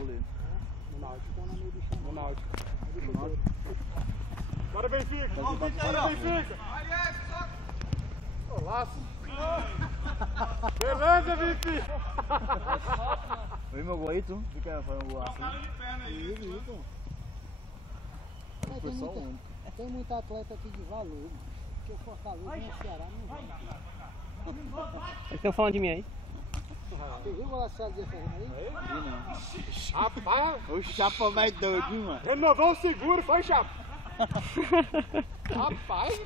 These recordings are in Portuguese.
goleiro. No Náutico. No Náutico. Bora, Benfica! Bora, Benfica! Golaço! Beleza, Benfica! Oi, meu gol aí, tu? Tu quer fazer um gol assim? Foi só um. Tem muito atleta aqui de valor, porque o Fortaleza no Ceará não vai. Eles estão falando de mim aí? Você viu o Golaçado de Ferreira aí? Rapaz! O Chapa vai doidinho, mano. Renovou o seguro, foi, Chapa? Rapaz!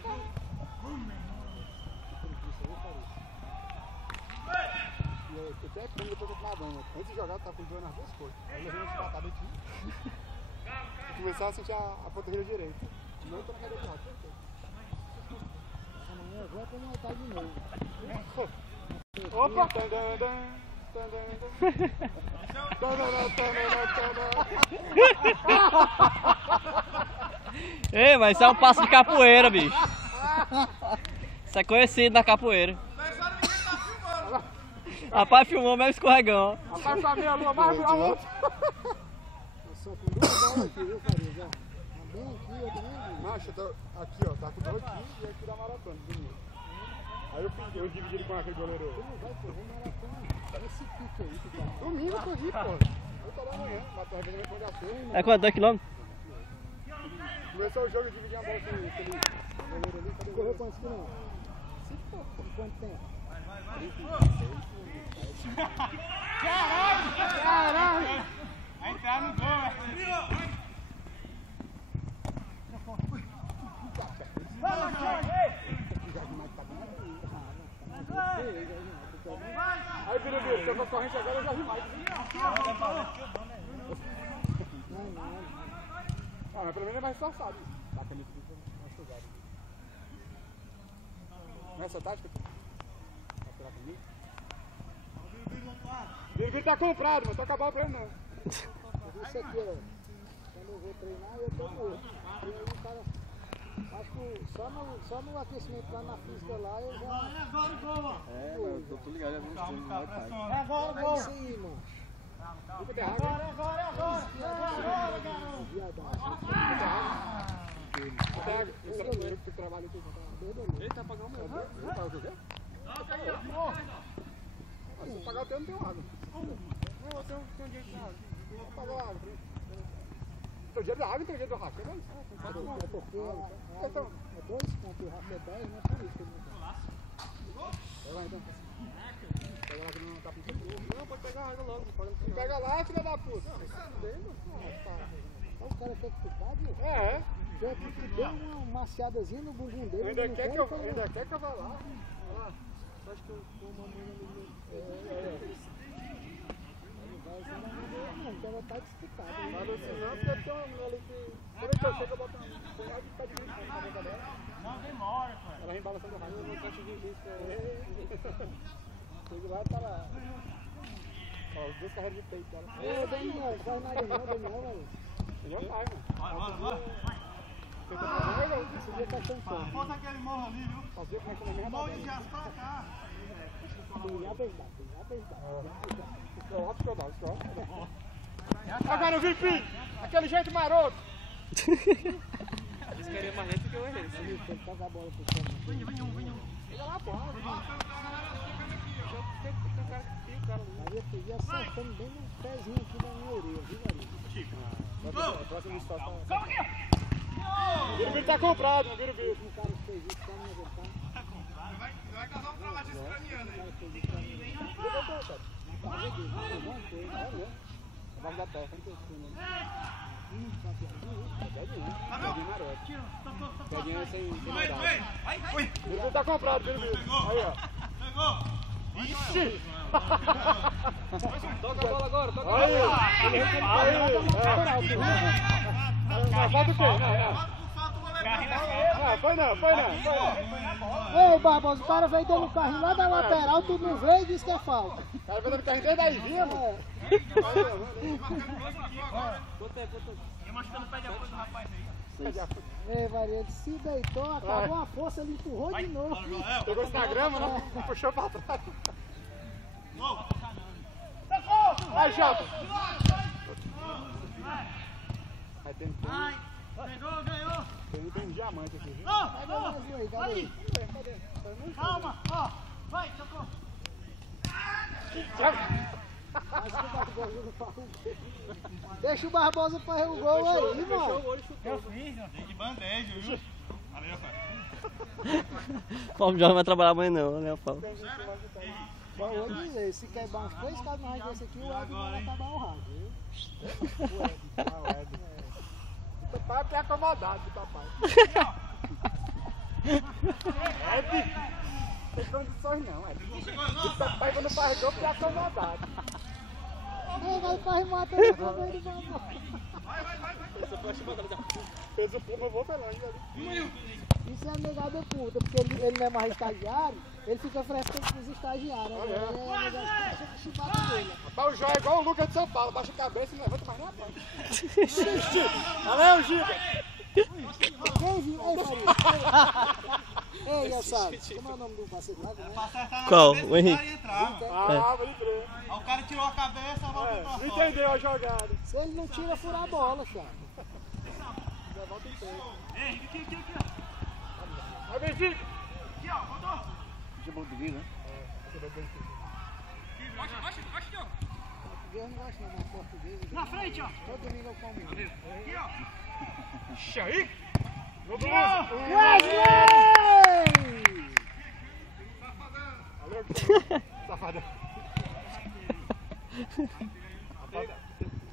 Eu até como depois eu tomar banho. Antes de jogar, eu tava com dor nas duas coisas. Aí eu levei uma chicotada aqui. E começava a sentir a panturrilha direita. Não tô na cadeira de rato. Amanhã eu vou comentar de novo. Opa! Ei, mas isso é um passo de capoeira, bicho. Isso é conhecido na capoeira. Rapaz, filmou mesmo escorregão. Rapaz, pra mim a lua mais a outra. Eu só com duas bolas aqui, viu, Farias? Ó. Bem aqui, eu também. Macho, eu tô aqui, ó, tá com dor aqui e aqui da maratona, domingo. Aí eu dividi ele com aquele goleiro. Tu não vai correr maratona nesse pique aí, tu tá? Domingo eu corri, pô. Eu tô lá amanhã, matou a revezamento com o Gacheiro. É quanto? 2 km? Começou o jogo, eu dividi a bola com aquele goleiro ali. Correu quantos quilômetros? 5 pouco. Em quanto tempo? Caralho! Vai entrar no gol, Aí, Birubiru, se eu for corrente agora, eu já ri mais. Ah, mas pelo menos é mais esforçado. Tá com a caneta mais jogada. Não é essa tática? Vai tirar comigo? Birubiru tá comprado, mas tô acabando pra ele não. Isso aqui, ó. Quando eu vou treinar, eu tô morto. E aí o cara. Acho que só no aquecimento lá na física lá eu já. É, mas eu tô ligado, já vi uns treinos lá, pai. É isso aí, mano. Fica de água. Esse trabalho aqui. Ele tá pagando o meu. Ele paga o quê? Se eu pagar o teu, não tem água. Não, eu tenho dinheiro de água. Vou pagar a água. Tem dinheiro da água e tem dinheiro do racha, não é isso? É porque é 2 pontos, o Rafa é 10, né? Por isso que ele não tá. Vai lá então. Pega lá que não tá pintando. Não, pode pegar a água logo. Pega lá, filha da puta. Olha o cara quer que tu pague? É. Quer que tu dê uma maciadazinha no bumbum dele. Ainda não quer que quer, eu então- vá lá. Olha lá. Acho que eu tô mamando ali. Não, então ela tá disputado. Mas assim não, porque tem uma mulher ali que... Quando eu chego, eu boto um punhado de pé de bicho na cabeça dela. Não demora, pai. Ela vem balançando o raio. Eu não consegui isso. Chego lá e tá lá. Ó, os 2 carreiras de peito dela. Ô, Daniel, faz nada não, Daniel, velho. Ele é um pai, mano. Bora. Você tá fazendo, Esse dia tá cansando. Bota aquele morro ali, viu? fazer como é que eu me Morro de Jazz pra cá. Tem a verdade. Agora o Vipim, aquele jeito maroto. Eles queriam mais lento que eu errei. Tem que jogar a bola pro céu. Chega lá, porra. Aí eu peguei acertando bem no pezinho aqui da minha orelha, viu, Maria? Próximo espaço. O Birubiru tá comprado, o Birubiru. Um cara que fez isso pra me aguentar. Vai casar um travadista ucraniano aí. Vamos da terra, não tem esquina. Pedinho é sem maldade. O Birubiru tá comprado, Birubiru. Aí, ó. Pegou. Ixi! Toca a bola agora, toca a Aí! bola. Mas faz o quê? Não, foi não. Ei, Barbosa, o cara veio dando o carrinho lá da lateral, tu não veio e disse que é falta. O cara veio dando carrinho desde aí, viu? Ia machucando o pé de apoio do rapaz aí. Ei, Maria, ele se deitou, acabou a força, ele empurrou de novo. Pegou isso na grama, né? Puxou pra trás. Gol! Vai, Jota! Mas tem um diamante aqui, viu? Cadê o Wesley? Cadê? Calma, ó. Vai, tocou. Acho que o Barbosa não faz o gol. Deixa o Barbosa fazer o gol aí, mano. Eu fiz, ó. Tem de bandeja, viu? Valeu, cara. O Jorge não vai trabalhar amanhã não, né, Paulo? Bom, eu vou dizer, se quebrar uns 3 carros desse aqui, o Ed vai acabar o rádio, viu? O Ed. O papai é acomodado do papai. Ed! Não tem condições não, Ed. O papai quando faz gol é acomodado. Ele vai pra remata aí também do Barbosa. Fez o pulo, eu vou pela ainda ali. Isso é negado puta, porque ele não é mais estagiário, ele fica frescando com os estagiários. Ele é negado chibata dele. Rapaz, o Jó é igual o Lucas de São Paulo, baixa a cabeça e não levanta mais nem a pão. Valeu, Giba! Quem viu? Ei, Maria. Ei, Gassado, como é o nome do parceiro lá? Qual? O Henrique? Ah, pode crer. Aí o cara tirou a cabeça, voltou pra fora. Entendeu a jogada. Se ele não tira, furar a bola, Thiago. Já volta em tempo. Ei, aqui. Vai, Bentinho! Aqui, ó, voltou. Deixa eu de vida, né? Baixa, Diogo. Eu não gosto não, mas português. Na frente, ó. Todo domingo eu como. Aqui, ó. Ixi, aí! Gol do Wesley! Valeu, safadão.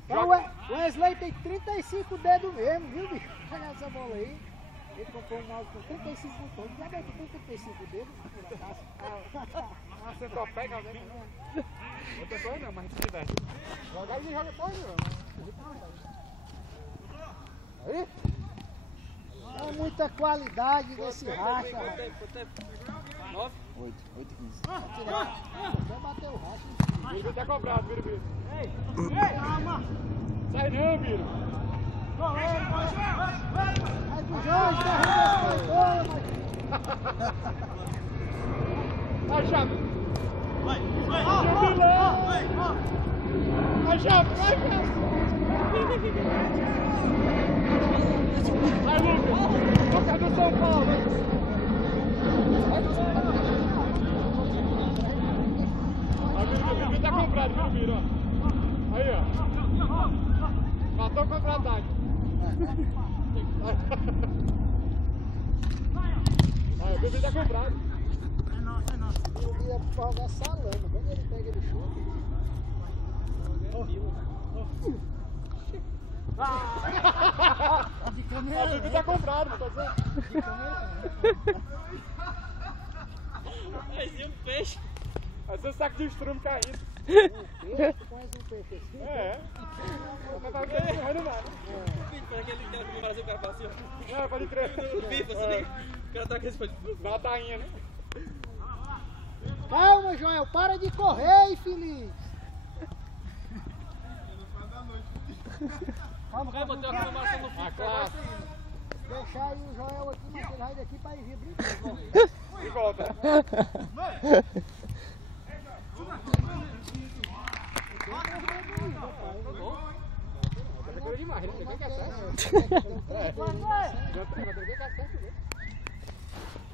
O Wesley tem 35 dedos mesmo, viu, bicho? Olha essa bola aí. Ele comprou um mouse com 35 botões. Já deve ter 35 dedos, por acaso. Ah, você só pega alguém, não. Outra coisa não, mas se diverte. Jogar e joga depois, não. Aí? É muita qualidade nesse racha, rapaz. 8 e 15. Vai bater o racha. O Biro tá cobrado, Biro. Ei, calma. Sai não, Biro. Vai pro Jorge, derruba esse bola, Vai, Chape. Vai. Vai, Chape, vai, Chape. Vai, Lucas. Lucas do São Paulo. Vai, Biro tá comprado, Biro, ó. Aí, ó. Matou com a verdade. Aí, o Biro tá comprado. É nosso. O Bira pra jogar salame. Quando ele pega, ele chuta. De O câmera. Biro tá comprado, não tá dizendo? De câmera. Mas e um peixe? Vai ser um saco de estrume caindo. Peixe? Tu conhece um peixe assim? É. Não tá correndo nada. Para aquele cara que no Brasil, o cara fala assim, ó. Não, pode crer. No FIFA, assim. O cara tá com esse pode. Dá uma tainha, né? Calma, Joel. Para de correr, infeliz. Vamos, cara, botei a comemoração no FIFA. A classe. Deixar aí o Joel aqui, mas ele vai daqui pra ir vir brincando. E volta, né? Tá pegando demais, né? Tem que acertar.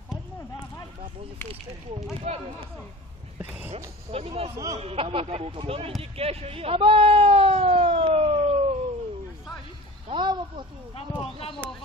Pode mandar, vai. O Barbosa fez cocô aí. Acabou. Tome de queixo aí, ó. Acabou! Calma, Portugal. Acabou.